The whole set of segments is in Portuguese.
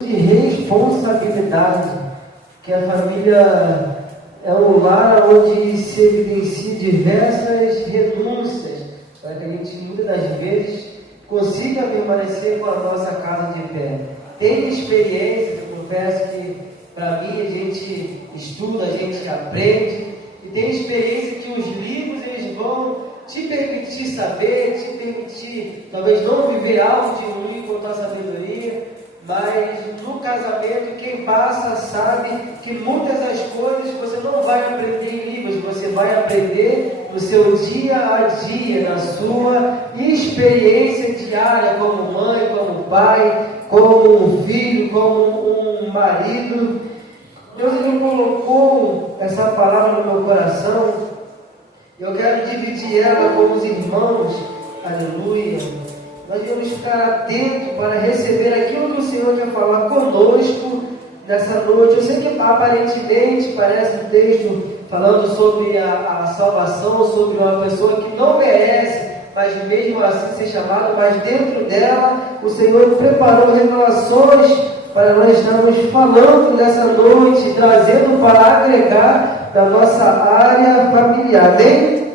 de responsabilidade, que a família é um lar onde se evidenciam diversas renúncias, para que a gente muitas das vezes consiga permanecer com a nossa casa de pé. Tem experiências, eu confesso que para mim a gente estuda, a gente aprende, e tem experiência que os livros eles vão te permitir saber, te permitir talvez não viver algo de ruim quanto a sabedoria, mas no casamento quem passa sabe que muitas das coisas você não vai aprender em livros, você vai aprender no seu dia a dia, na sua experiência diária como mãe, como pai, como um filho, como um marido. Deus me colocou essa palavra no meu coração. Eu quero dividir ela com os irmãos. Aleluia. Nós devemos estar atentos para receber aquilo que o Senhor quer falar conosco nessa noite. Eu sei que aparentemente parece um texto falando sobre a salvação, sobre uma pessoa que não merece, mas mesmo assim ser chamada, mas dentro dela o Senhor preparou revelações para nós estarmos falando nessa noite, trazendo para agregar da nossa área familiar. Amém?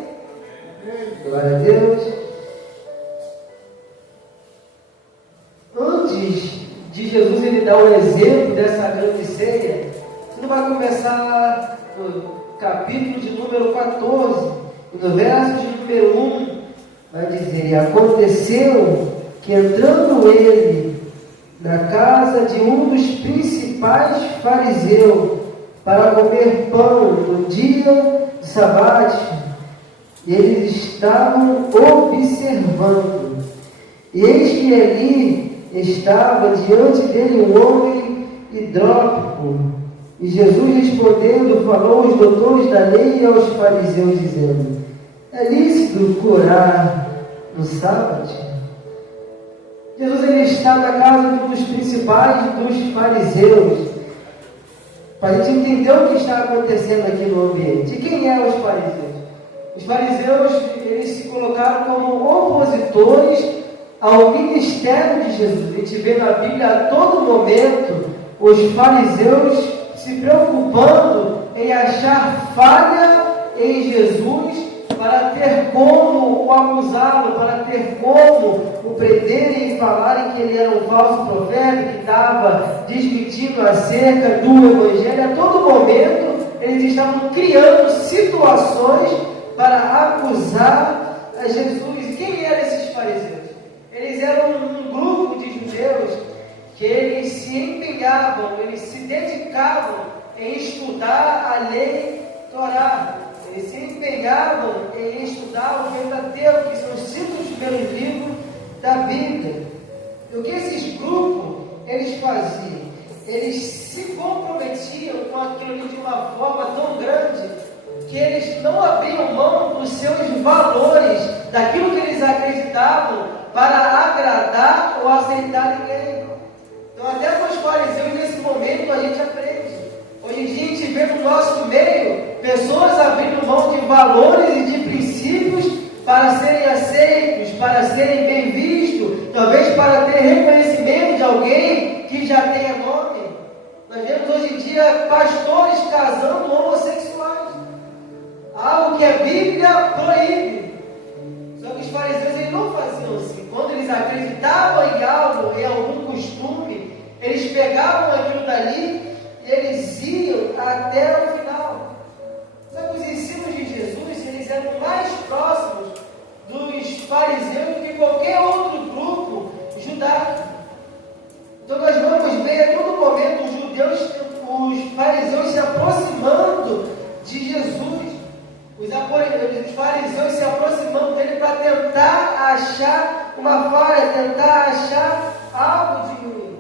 Glória a Deus. Antes de Jesus ele dar o exemplo dessa grande ceia, você vai começar no capítulo de número 14, no verso de número 1, vai dizer: e aconteceu que entrando ele na casa de um dos principais fariseus para comer pão no dia de sabático, e eles estavam observando, e eis que ali estava diante dele um homem hidrópico, e Jesus respondendo falou aos doutores da lei e aos fariseus dizendo: é lícito curar no sábado? Jesus ele está na casa de um dos principais dos fariseus, para a gente entender o que está acontecendo aqui no ambiente. E quem eram os fariseus? Os fariseus eles se colocaram como opositores ao ministério de Jesus. A gente vê na Bíblia a todo momento os fariseus se preocupando em achar falha em Jesus para ter como o acusá-lo, para ter como o prenderem e falarem que ele era um falso profeta, que estava desmentindo acerca do Evangelho. A todo momento eles estavam criando situações para acusar a Jesus. Quem eram esses fariseus? Eles eram um grupo de judeus que eles se empenhavam, eles se dedicavam em estudar a lei Torá. Eles se empenhavam em estudar o Pentateuco, que são os 5 primeiros livros da Bíblia. E o que esses grupos eles faziam? Eles se comprometiam com aquilo ali de uma forma tão grande que eles não abriam mão dos seus valores, daquilo que eles acreditavam, para agradar ou aceitar ninguém. Então, até com os fariseus, nesse momento, a gente aprende. Hoje em dia, a gente vê no nosso meio pessoas abrindo mão de valores e de princípios para serem aceitos, para serem bem vistos, talvez para ter reconhecimento de alguém que já tenha nome. Nós vemos hoje em dia pastores casando homossexuais, algo que a Bíblia proíbe. Só que os fariseus eles não faziam assim. Quando eles acreditavam em algo, em algum costume, eles pegavam aquilo dali e eles iam até o final. Só que os ensinos de Jesus eles eram mais próximos dos fariseus do que qualquer outro grupo judaico. Então nós vamos ver a todo momento os fariseus se aproximando de Jesus. Os fariseus se aproximando dele para tentar achar uma falha, tentar achar algo de ruim.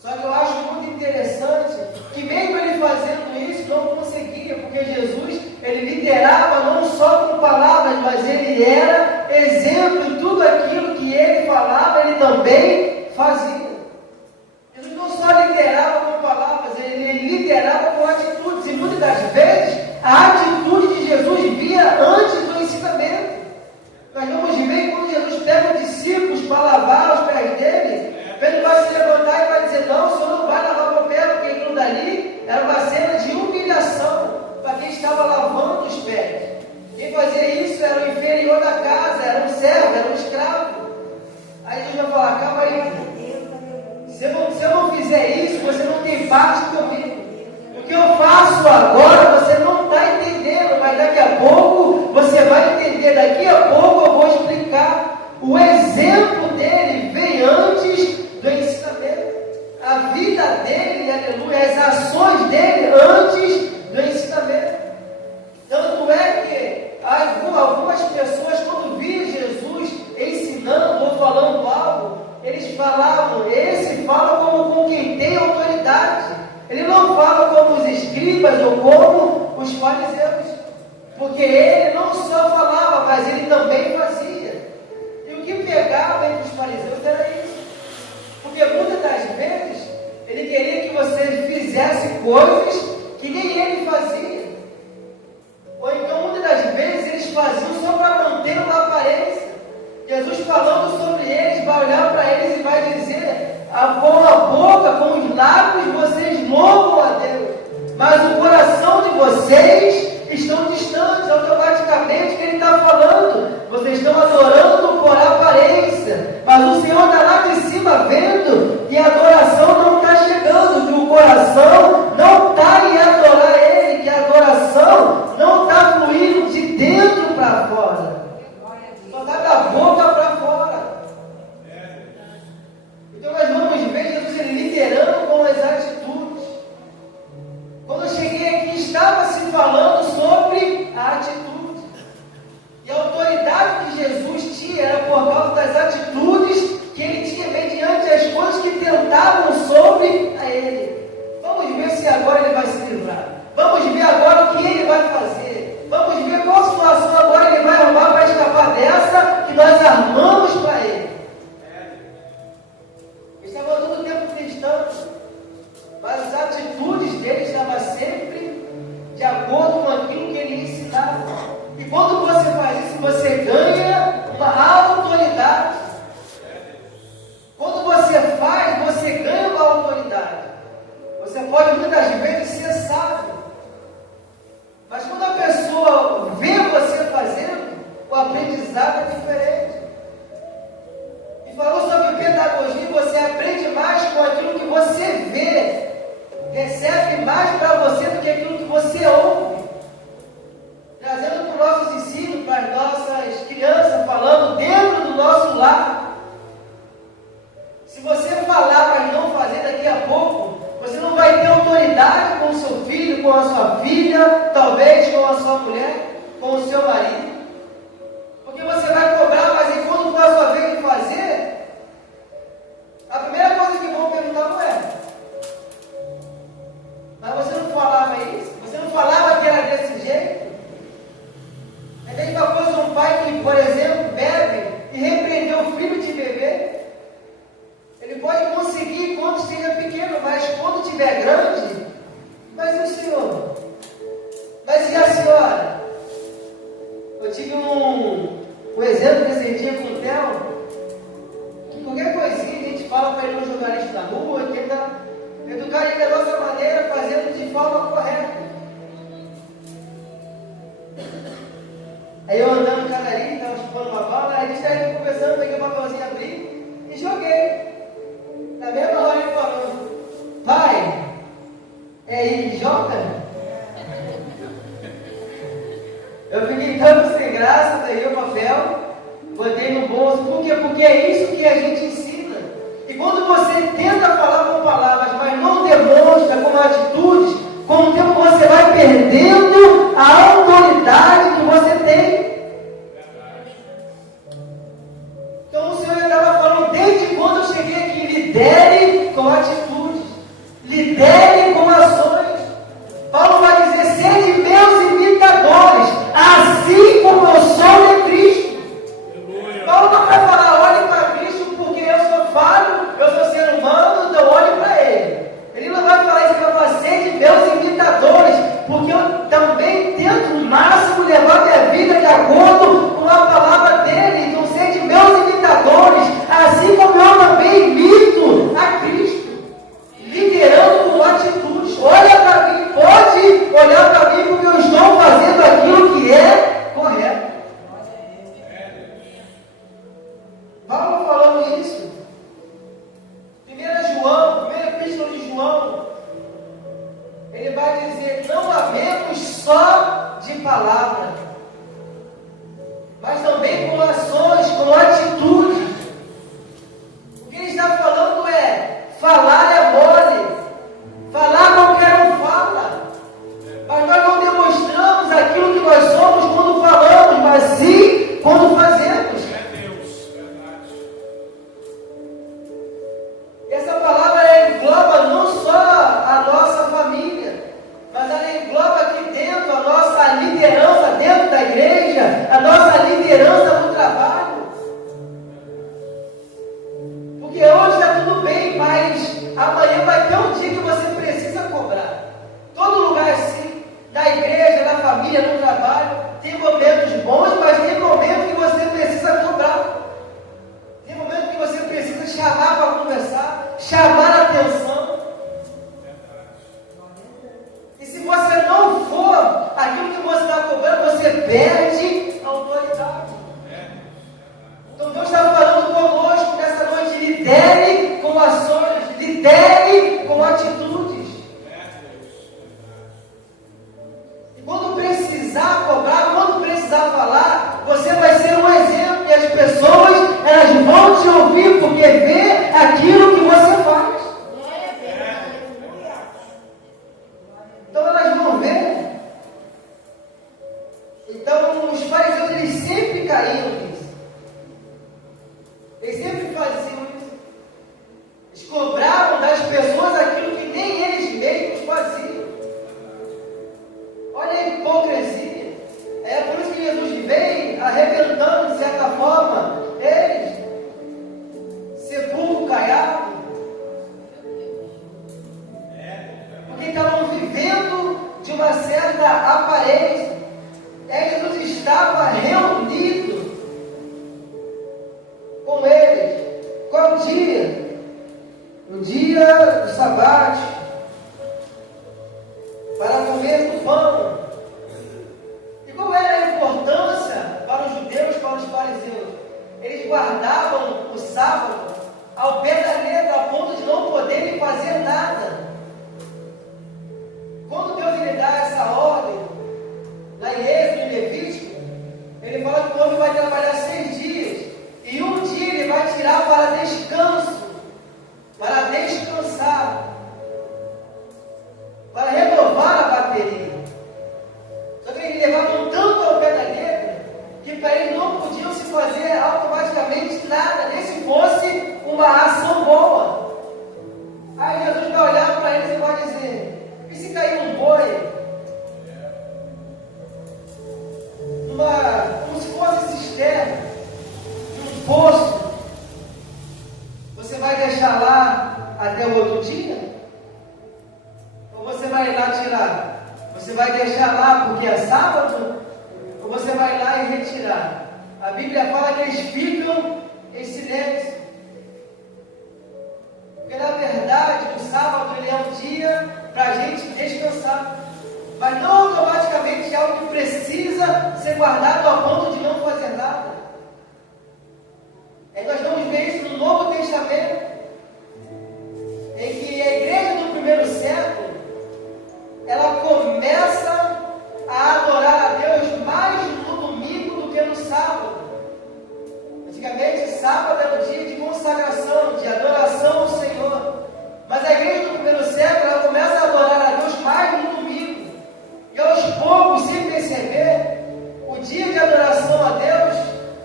Só que eu acho muito interessante que mesmo ele fazendo isso, não conseguia, porque Jesus, ele liderava não só com palavras, mas ele era exemplo de tudo aquilo que ele falava, ele também fazia. Jesus não só liderava com palavras, ele liderava com atitudes, e muitas das vezes a atitude de Jesus vinha antes do ensinamento. Nós vamos ver quando Jesus pega os discípulos para lavar os pés dele, ele vai se levantar faz comigo. O que eu faço agora você não está entendendo, mas daqui a pouco você vai entender. Daqui a pouco eu vou explicar. O exemplo dele vem antes do ensinamento. A vida dele, aleluia, as ações dele antes do ensinamento. Tanto é que algumas pessoas, quando viam Jesus ensinando ou falando algo, eles falavam, esse fala como com quem tem autoridade. Ele não fala como os escribas ou como os fariseus. Porque ele não só falava, mas ele também fazia. E o que pegava entre os fariseus era isso. Porque muitas das vezes, ele queria que você fizesse coisas que nem ele fazia. Ou então, muitas das vezes, eles faziam só para manter uma aparência. Jesus falando sobre eles, vai olhar para eles e vai dizer, com a boca, com os lábios, vocês louvam a Deus, mas o coração de vocês estão distantes. Automaticamente que ele está falando, vocês estão adorando por aparência, mas o Senhor está lá de cima vendo que a adoração não está chegando, que o coração não está em adorar Ele, que a adoração não está fluindo de dentro para fora, só está da boca para fora. Então nós vamos ver Jesus liderando com as atitudes. Quando eu cheguei aqui, estava se falando sobre a atitude. E a autoridade que Jesus tinha era por causa das atitudes que ele tinha mediante as coisas que tentavam sobre a ele. Vamos ver se agora ele vai se livrar. Vamos ver agora o que ele vai fazer. Vamos ver qual situação agora ele vai arrumar para escapar dessa que nós armamos para ele. Eles estavam todo o tempo cristãos, mas as atitudes dele estavam sempre de acordo com aquilo que ele ensinava. E quando você faz isso, você ganha uma autoridade. Quando você faz, você ganha uma autoridade. Você pode muitas vezes ser sábio, mas quando a pessoa vê você fazendo, o aprendizado é diferente. E falou sobre pedagogia, você aprende mais com aquilo que você vê, recebe mais para você do que aquilo que você ouve. Trazendo para os nossos ensinos, para as nossas crianças, falando dentro do nosso lar. Se você falar, mas não fazer daqui a pouco, você não vai ter autoridade com o seu filho, com a sua filha, talvez com a sua mulher, com o seu marido. Porque você vai cobrar, mas enquanto for a sua vez de fazer, a primeira coisa que vão perguntar não é. Mas você não falava isso? Você não falava que era desse jeito? É a mesma coisa um pai que, por exemplo, bebe e repreendeu o filho de beber. Ele pode conseguir quando esteja pequeno, mas quando estiver grande, mas e o senhor? Mas e a senhora? Eu tive um exemplo desse dia com o Theo, que qualquer coisinha a gente fala para ele não jogar lixo na rua, e tenta educar ele da nossa maneira, fazendo de forma correta. Aí eu andando no canarinho, estava chupando uma bala, aí a gente estava conversando, peguei o papelzinho, abri e joguei. Na mesma hora ele falou, pai, ele joga? Eu fiquei tanto sem graça, peguei o papel, botei no bolso. Por quê? Porque é isso que a gente ensina. E quando você tenta falar com palavras, mas não demonstra com atitudes, com o tempo você vai perdendo a autoridade que você tem. Então o Senhor estava falando desde quando eu cheguei aqui, lidere com atitudes, lidere com ações. Paulo vai dizer, sede meus imitadores, assim como eu sou de Cristo. Paulo não vai falar, olhe para Cristo porque eu sou falho, eu sou ser humano, então olhe para Ele. Ele não vai falar isso, ele vai falar, sede meus imitadores, porque eu também tento o máximo levar minha vida de acordo com a palavra dele. Então sede meus imitadores, assim como eu também imito a Cristo, liderando com atitude. amanhã vai ter um dia que você precisa cobrar. Todo lugar assim, na igreja, na família, no trabalho, tem momentos bons, mas tem momentos que você precisa cobrar. Tem momentos que você precisa chamar para conversar, chamar a atenção. E se você não for aquilo que você está cobrando, você perde a autoridade. Então Deus está falando conosco nessa noite: lidere com ações, lidere com atitudes. E quando precisar cobrar, quando precisar falar, você vai ser um exemplo, e as pessoas, elas vão te ouvir, porque vê aquilo que você faz. Então elas vão ver. Então os fariseus, eles sempre caíam nisso. Eles sempre faziam isso. Eles cobravam das pessoas aquilo que nem eles mesmos faziam. Olha a hipocrisia. É por isso que Jesus vem arrebentando, de certa forma, eles. Sepulcro caiado. Porque estavam vivendo de uma certa aparência. Jesus estava reunido com eles. Qual dia? No dia do sabático, para comer do pão. E qual era a importância para os judeus, para os fariseus? Eles guardavam o sábado ao pé da letra, a ponto de não poderem fazer nada. Quando Deus lhe dá essa ordem, lá em Êxodo, em Levítico, ele fala que o homem vai trabalhar 6 dias, e um dia ele vai tirar para descanso, para descansar, para renovar a bateria. Só que eles levavam tanto ao pé da letra, que para eles não podiam se fazer automaticamente nada, nem se fosse uma ação boa. Aí Jesus vai olhar para eles e vai dizer: e se cair um boi, como se fosse cisterna, de um poço, você vai deixar lá até o outro dia? Ou você vai lá tirar? Você vai deixar lá porque é sábado? Ou você vai lá e retirar? A Bíblia fala que eles ficam em silêncio. Porque na verdade o sábado ele é um dia para a gente descansar. Mas não automaticamente é algo que precisa ser guardado a ponto de não fazer nada. Nós vamos ver isso no Novo Testamento, em que a igreja do primeiro século, ela começa a adorar a Deus mais no domingo do que no sábado. Antigamente, sábado era o dia de consagração, de adoração ao Senhor. Mas a igreja do primeiro século, ela começa a adorar a Deus mais no domingo. E aos poucos, sem perceber, o dia de adoração a Deus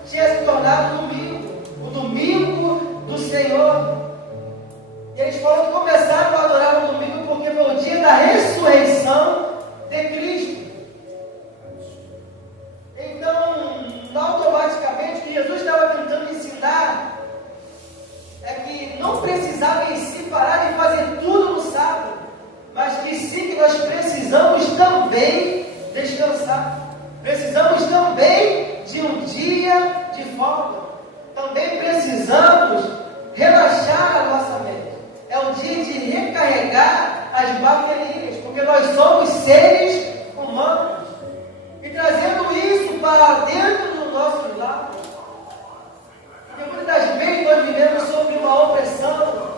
tinha se tornado domingo, o domingo do Senhor. E eles falam que começaram a adorar no domingo porque foi o dia da ressurreição de Cristo. Então, automaticamente, o que Jesus estava tentando ensinar é que não precisava em si parar de fazer tudo no sábado, mas que sim, que nós precisamos também descansar. Precisamos também de um dia de folga. Também precisamos relaxar a nossa mente. É um dia de recarregar as baterias, porque nós somos seres humanos. E trazendo isso para dentro do nosso lar. Porque muitas das vezes nós vivemos sob uma opressão,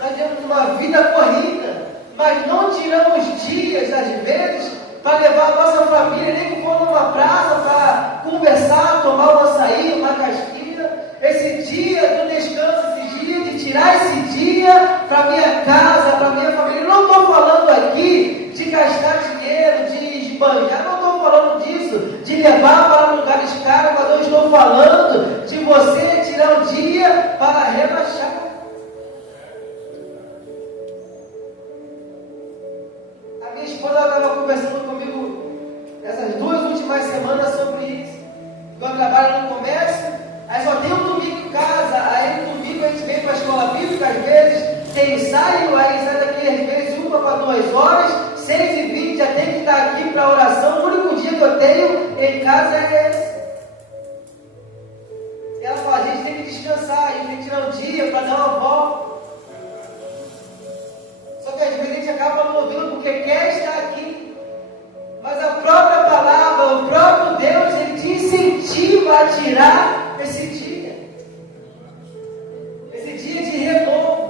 nós vivemos uma vida corrida, mas não tiramos dias, às vezes, para levar a nossa família, nem que for numa praça, para conversar, tomar um açaí, uma casquinha. Esse dia do descanso, esse dia de tirar esse dia para minha casa, para minha família. Eu não estou falando aqui de gastar dinheiro, de esbanjar, não estou falando disso, de levar para lugares caros, mas eu estou falando de você tirar um dia para relaxar. A minha esposa estava conversando comigo essas 2 últimas semanas sobre isso. Eu trabalho no comércio, aí só tem um domingo em casa, aí no domingo a gente vem para a escola bíblica, às vezes Quem sai, aí sai daqui às vezes 1 para 2 horas, 6h20 já tem que estar aqui para oração. O único dia que eu tenho em casa é esse. E ela fala, a gente tem que descansar, a gente tem que tirar um dia para dar uma volta. Só que às vezes a gente acaba não ouvindo porque quer estar aqui. Mas a própria palavra, o próprio Deus, Ele te incentiva a tirar esse dia. Esse dia de renovo.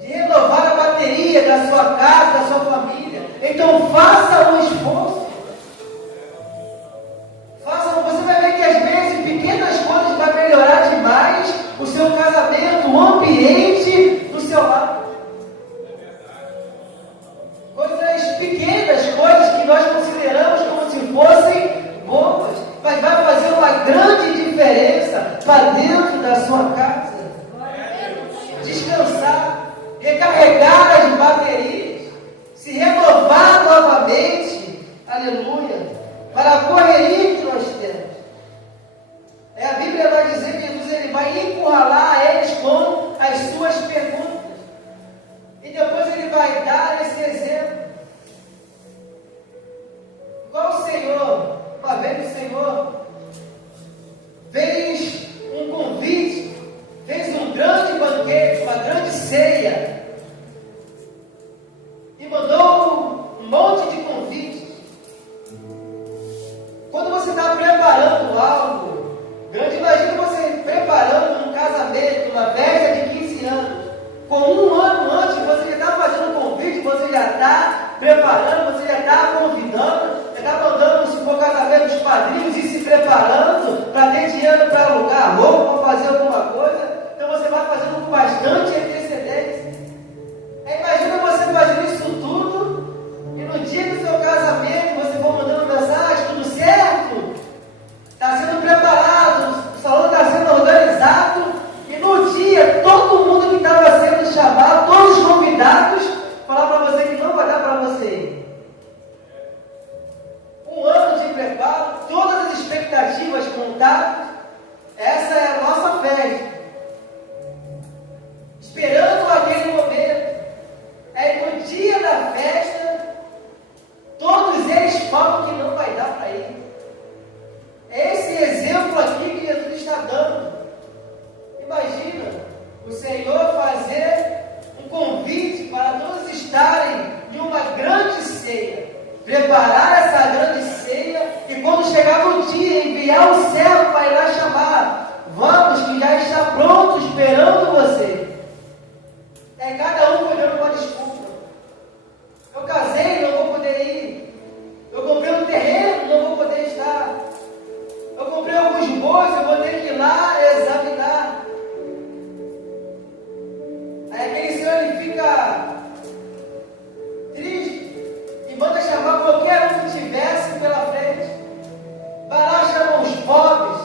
De renovar a bateria da sua casa, da sua família. Então faça um esforço. Você vai ver que às vezes pequenas coisas vão melhorar demais o seu casamento, o ambiente do seu lar. Coisas pequenas, coisas que nós consideramos como se fossem bobas, mas vai fazer uma grande diferença para dentro da sua casa. Descansar, recarregar as baterias, se renovar novamente, aleluia, para a correria que nós temos. A Bíblia vai dizer que Jesus ele vai encurralar eles com as suas perguntas. E depois ele vai dar esse exemplo. Igual o Senhor, uma vez o Senhor fez um convite, fez um grande banquete, uma grande ceia, e mandou um monte de convites. Quando você está preparando algo grande, imagina você preparando um casamento, uma festa de 15 anos. Com 1 ano antes, você já está fazendo um convite, você já está preparando, você já está convidando, já está mandando, se for casamento, os padrinhos e se preparando para ter dinheiro para alugar roupa, para fazer alguma coisa. Então você vai fazendo com bastante antecedência. Imagina você fazendo isso tudo e no dia do seu casamento você for mandando mensagem, tudo certo? Está sendo preparado, o salão está sendo organizado. E no dia, todo mundo que estava sendo chamado, todos os convidados, falar para você que não vai dar para você ir. 1 ano de preparo, todas as expectativas montadas. Essa é a nossa festa. Esperando aquele momento. Aí no dia da festa, todos eles falam que não vai dar para ir. Esse exemplo aqui que Jesus está dando. Imagina o Senhor fazer um convite para todos estarem em uma grande ceia, preparar essa grande ceia e quando chegar o dia enviar o servo para ir lá chamar, vamos que já está pronto esperando você. Cada um foi dando uma desculpa. Eu casei, não vou poder ir. Eu comprei um terreno, não vou poder estar. Eu comprei alguns bois, eu vou ter que ir lá examinar. Aí aquele senhor ele fica triste e manda chamar qualquer um que tivesse pela frente. Vai lá, chama os pobres,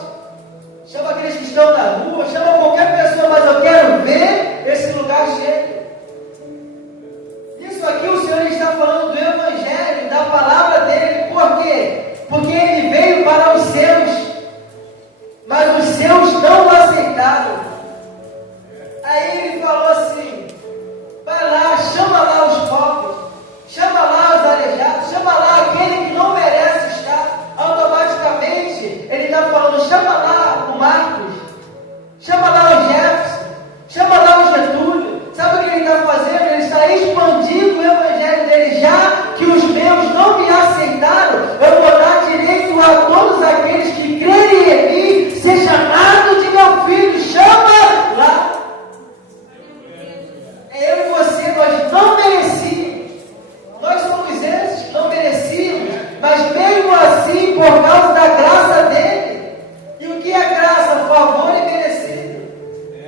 chama aqueles que estão na rua, chama qualquer pessoa, mas eu quero ver esse lugar cheio. Isso aqui o Senhor está falando do Evangelho, da palavra dele. Por quê? Porque ele veio para os seus, mas os seus não o aceitaram. Aí ele falou assim, vai lá, chama lá os pobres, chama lá os aleijados, chama lá aquele que não merece estar. Automaticamente ele está falando, chama lá o Marcos, chama lá o Jefferson, chama lá o Getúlio. Sabe o que ele está fazendo? Ele está expandindo o evangelho dele. Já que os meus não me aceitaram, eu vou dar direito a todos aqueles que crerem em mim, ser chamado de meu filho. Chama lá. Eu e você, nós não merecíamos. Nós somos esses que não merecíamos, mas mesmo assim, por causa da graça dele. E o que é graça? Favor e merecido.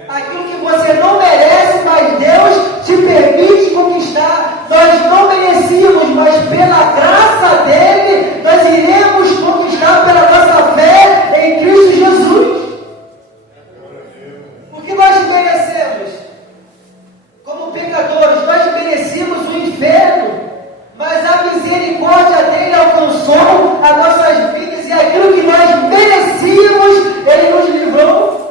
Aquilo que você não merece, mas Deus te permite conquistar. Nós não merecíamos, mas pela graça dele, nós iremos conquistar pela nossa fé em Cristo Jesus. O que nós merecemos? Como pecadores, nós merecíamos o inferno, mas a misericórdia dele alcançou as nossas vidas e aquilo que nós merecíamos, ele nos livrou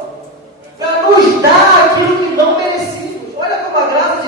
para nos dar aquilo que não merecíamos. Olha como a graça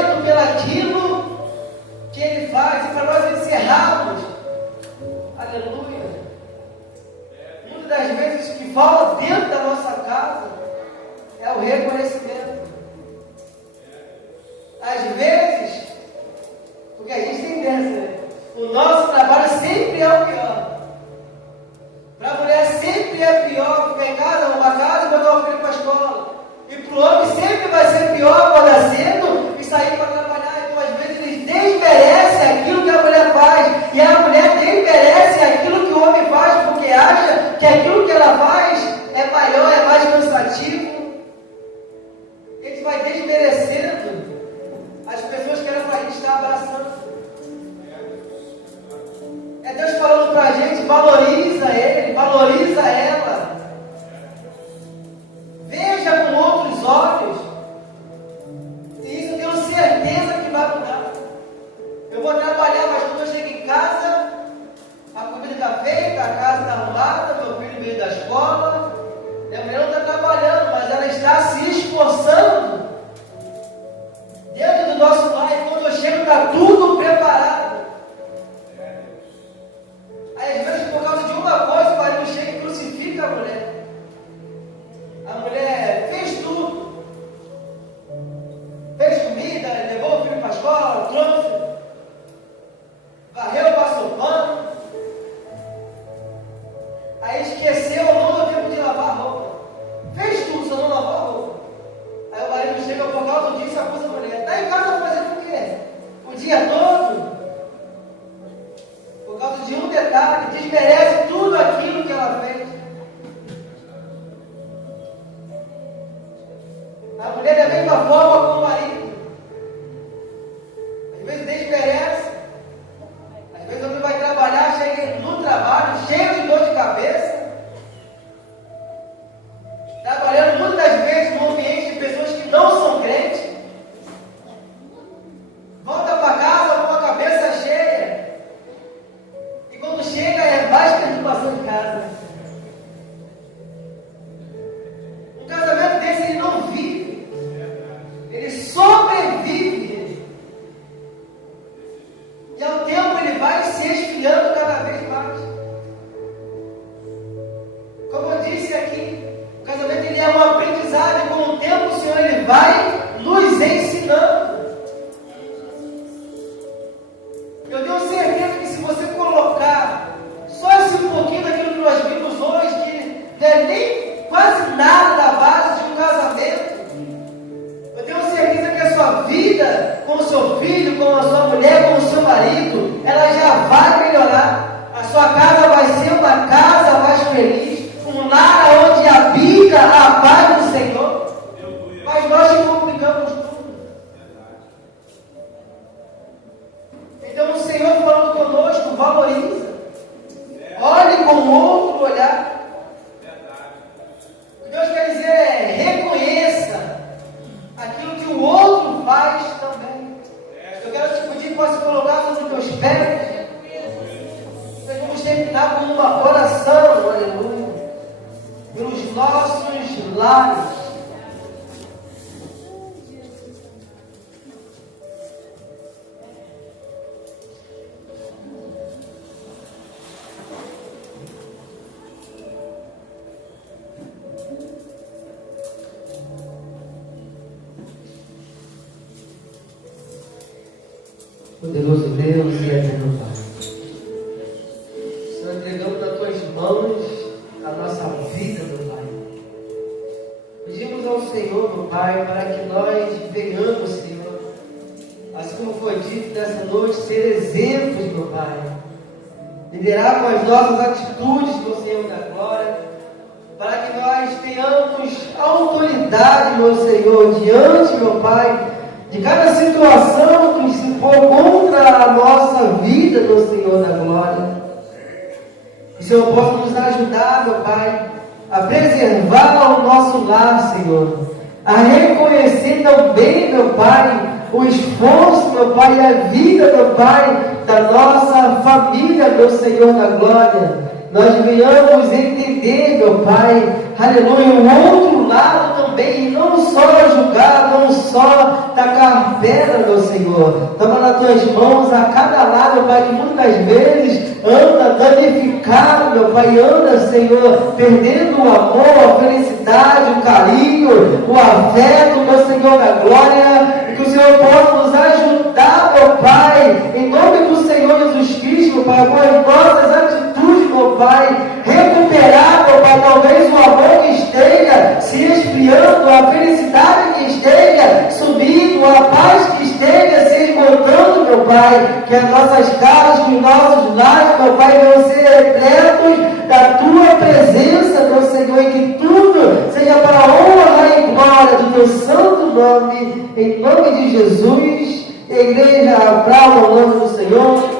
agradecimento pelaquilo que Ele faz. E para nós encerrarmos, aleluia, muitas das vezes o que falta dentro da nossa casa é o reconhecimento. Às vezes, porque a gente tem dessa, né? O nosso trabalho sempre é o pior. Para a mulher sempre é pior ficar em casa, arrumar casa e botar o filho para a escola. E para o homem sempre vai ser pior acordar cedo e sair para trabalhar. Então, às vezes, eles desmerecem aquilo que a mulher faz. E a mulher desmerece aquilo que o homem faz, porque acha que aquilo que ela faz é maior, é mais cansativo. A gente vai desmerecendo as pessoas que a gente está abraçando. É Deus falando para a gente: valoriza ele, valoriza ela. Veja com outros olhos. E isso eu tenho certeza que vai mudar. Eu vou trabalhar, mas quando eu chego em casa, a comida está feita, a casa está arrumada, meu filho veio da escola. Minha mulher não está trabalhando, mas ela está se esforçando dentro do nosso lar. E quando eu chego, está tudo preparado. Aí, às vezes, por causa de uma coisa, o marido chega e crucifica a mulher. A mulher fez tudo. Fez comida, levou o filho para a escola, trouxe. Varreu, passou pano. Aí esqueceu, não deu tempo de lavar a roupa. Fez tudo, só não lavou a roupa. Aí o marido chega por causa disso e acusa a mulher. Está em casa fazendo o quê? O dia todo? Por causa de um detalhe, desmerece tudo aquilo que ela fez. A mulher é da mesma forma com o marido. Às vezes desmerece. Às vezes o homem vai trabalhar, chega no trabalho, cheio de dor de cabeça. Trabalhando muitas vezes no ambiente de pessoas que não são crentes. Volta para casa com a cabeça cheia. E quando chega é mais perturbação em casa. Um casamento desse ele não vive. Ele sobrevive. E ao tempo ele vai se esfriando cada vez mais. Como eu disse aqui, o casamento ele é um aprendizado. E com o tempo o Senhor ele vai nos ensinando. Eu tenho certeza que se você colocar só esse pouquinho daquilo que nós vimos hoje, que não é nem quase nada da base de um casamento, eu tenho certeza que a sua vida com o seu filho, com a sua mulher, com o seu marido, ela já vai melhorar. A sua casa vai ser uma casa mais feliz, um lar onde habita a paz do Senhor. Mas nós que complicamos tudo. Então o Senhor falando conosco, valoriza. Olhe com outro olhar. O que Deus quer dizer é: reconheça aquilo que o outro faz também. Eu quero te pedir para se colocar sobre os teus pés. Nós vamos terminar com uma oração, aleluia, pelos nossos lares. Poderoso Deus e eterno Pai, Senhor, entregamos nas tuas mãos a nossa vida, meu Pai. Pedimos ao Senhor, meu Pai, para que nós venhamos, Senhor, assim como foi dito nessa noite, ser exemplos, meu Pai. Liderar com as nossas atitudes, meu Senhor da glória, para que nós tenhamos autoridade, meu Senhor, diante, meu Pai, de cada situação que se for contra a nossa vida, meu Senhor da glória. Que o Senhor possa nos ajudar, meu Pai, a preservar o nosso lar, Senhor, a reconhecer também, meu Pai, o esforço, meu Pai, e a vida, meu Pai, da nossa família, meu Senhor da glória. Nós venhamos entender, meu Pai, aleluia, o outro lado também, e não só julgar, não só tacar pedra, meu Senhor. Toma nas tuas mãos a cada lado, meu Pai, que muitas vezes anda danificado, meu Pai, anda, Senhor, perdendo o amor, a felicidade, o carinho, o afeto, meu Senhor, da glória, e que o Senhor possa nos ajudar, meu Pai, em nome do Senhor Jesus Cristo, meu Pai, com as nossas atitudes, meu Pai, recuperar, meu Pai, talvez o amor que esteja se esfriando, a felicidade que esteja subindo, a paz que esteja se esgotando, meu Pai, que as nossas casas, que os nossos lares, meu Pai, venham ser repletos da Tua presença, meu Senhor, e que tudo seja para a honra e glória do Teu santo nome, em nome de Jesus. A igreja aplauda o nome do Senhor.